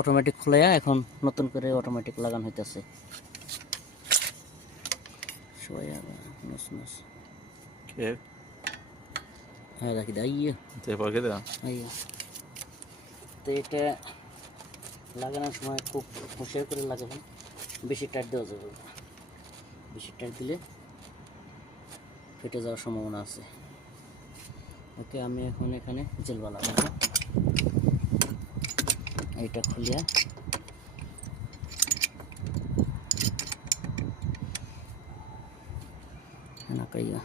অটোমেটিক খুলাইয়া এখন নতুন করে অটোমেটিক লাগানো হইতেছে। হ্যাঁ রাখি দাইয়ে তো এটা লাগানোর সময় খুব হুঁশিয়ার করে লাগাবেন, বেশি টাইট দেওয়া যাবে না, বেশি টাইট দিলে ফেটে যাওয়ার সম্ভাবনা আছে। ওকে, আমি এখন এখানে জেলবা লাগাবো। এইটা খুলিয়া নাকাইয়া